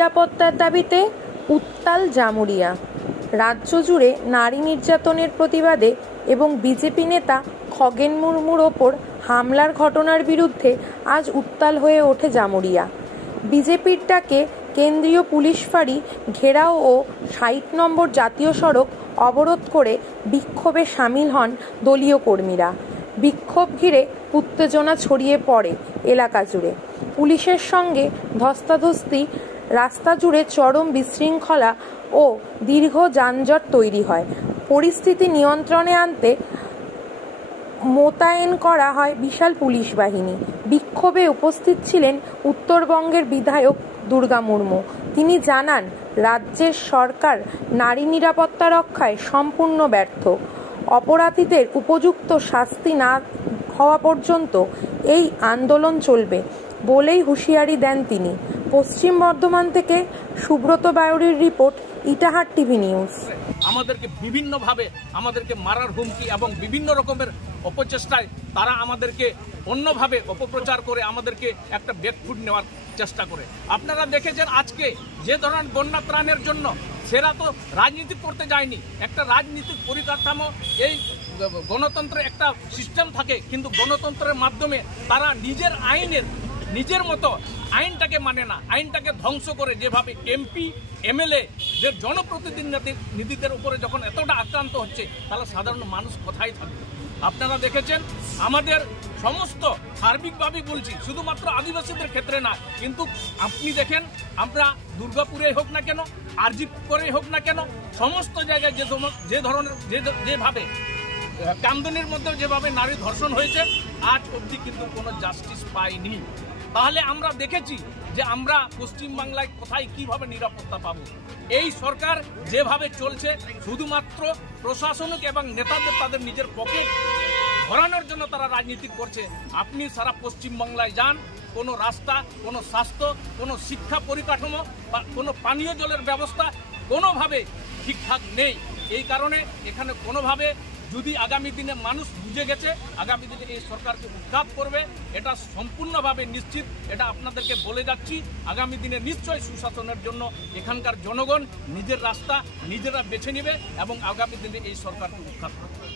নিরাপত্তার দাবিতে উত্তাল জামুরিয়া। রাজ্য জুড়ে নারী নির্যাতনের প্রতিবাদে এবং বিজেপি নেতা খগেন মুর্মুর ওপর হামলার ঘটনার বিরুদ্ধে আজ উত্তাল হয়ে ওঠে জামুরিয়া। বিজেপির ডাকে কেন্দ্রীয় পুলিশ ফাঁড়ি ঘেরাও ও ৬০ নম্বর জাতীয় সড়ক অবরোধ করে বিক্ষোভে সামিল হন দলীয় কর্মীরা। বিক্ষোভ ঘিরে উত্তেজনা ছড়িয়ে পড়ে এলাকা জুড়ে। পুলিশের সঙ্গে ধস্তাধস্তি, রাস্তা জুড়ে চরম বিশৃঙ্খলা ও দীর্ঘ যানজট তৈরি হয়। পরিস্থিতি নিয়ন্ত্রণে আনতে মোতায়েন করা হয় বিশাল পুলিশ বাহিনী। বিক্ষোভে উপস্থিত ছিলেন উত্তরবঙ্গের বিধায়ক দুর্গা মুর্মু। তিনি জানান, রাজ্যের সরকার নারী নিরাপত্তা রক্ষায় সম্পূর্ণ ব্যর্থ। অপরাধীদের উপযুক্ত শাস্তি না হওয়া পর্যন্ত এই আন্দোলন চলবে বলেই হুঁশিয়ারি দেন তিনি। পশ্চিম বর্ধমান থেকে সুব্রত বায়ুরীর রিপোর্ট, ইটাহার টিভি নিউজ। আমাদেরকে বিভিন্নভাবে আমাদেরকে মারার হুমকি এবং বিভিন্ন রকমের অপচেষ্টায় তারা আমাদেরকে অন্যভাবে অপপ্রচার করে আমাদেরকে একটা ব্যাকফুট নেওয়ার চেষ্টা করে। আপনারা দেখেছেন আজকে যে ধরনের বন্যা ত্রাণের জন্য সেরা তো রাজনীতি করতে যায়নি। একটা রাজনীতিক পরিকাঠামো, এই গণতন্ত্রের একটা সিস্টেম থাকে, কিন্তু গণতন্ত্রের মাধ্যমে তারা নিজের আইনের নিজের মতো আইনটাকে মানে না, আইনটাকে ধ্বংস করে যেভাবে এমপি এমএলএ যে জনপ্রতিনিধিদের উপরে যখন এতটা আক্রান্ত হচ্ছে, তাহলে সাধারণ মানুষ কোথায় থাকবে? আপনারা দেখেছেন আমাদের সমস্ত সার্বিকভাবে বলছি, শুধুমাত্র আদিবাসীদের ক্ষেত্রে না, কিন্তু আপনি দেখেন আমরা দুর্গাপুরে হোক না কেন, আরজি করে হোক না কেন, সমস্ত জায়গায় যে ধরনের যেভাবে কামদুনির মধ্যে যেভাবে নারী ধর্ষণ হয়েছে, আজ অবধি কিন্তু কোনো জাস্টিস পাইনি। তাহলে আমরা দেখেছি যে আমরা পশ্চিমবাংলায় কোথায় কিভাবে নিরাপত্তা পাবো। এই সরকার যেভাবে চলছে, শুধুমাত্র প্রশাসনিক এবং নেতাদের তাদের নিজের পকেট ভরানোর জন্য তারা রাজনীতি করছে। আপনি সারা পশ্চিমবাংলায় যান, কোনো রাস্তা, কোনো স্বাস্থ্য, কোনো শিক্ষা পরিকাঠামো বা কোনো পানীয় জলের ব্যবস্থা কোনোভাবে ঠিকঠাক নেই। এই কারণে এখানে কোনোভাবে যদি আগামী দিনে মানুষ বুঝে গেছে আগামী দিনে এই সরকারকে উৎখাত করবে, এটা সম্পূর্ণভাবে নিশ্চিত। এটা আপনাদেরকে বলে যাচ্ছি, আগামী দিনে নিশ্চয়ই সুশাসনের জন্য এখানকার জনগণ নিজের রাস্তা নিজেরা বেছে নেবে এবং আগামী দিনে এই সরকারকে উৎখাত করবে।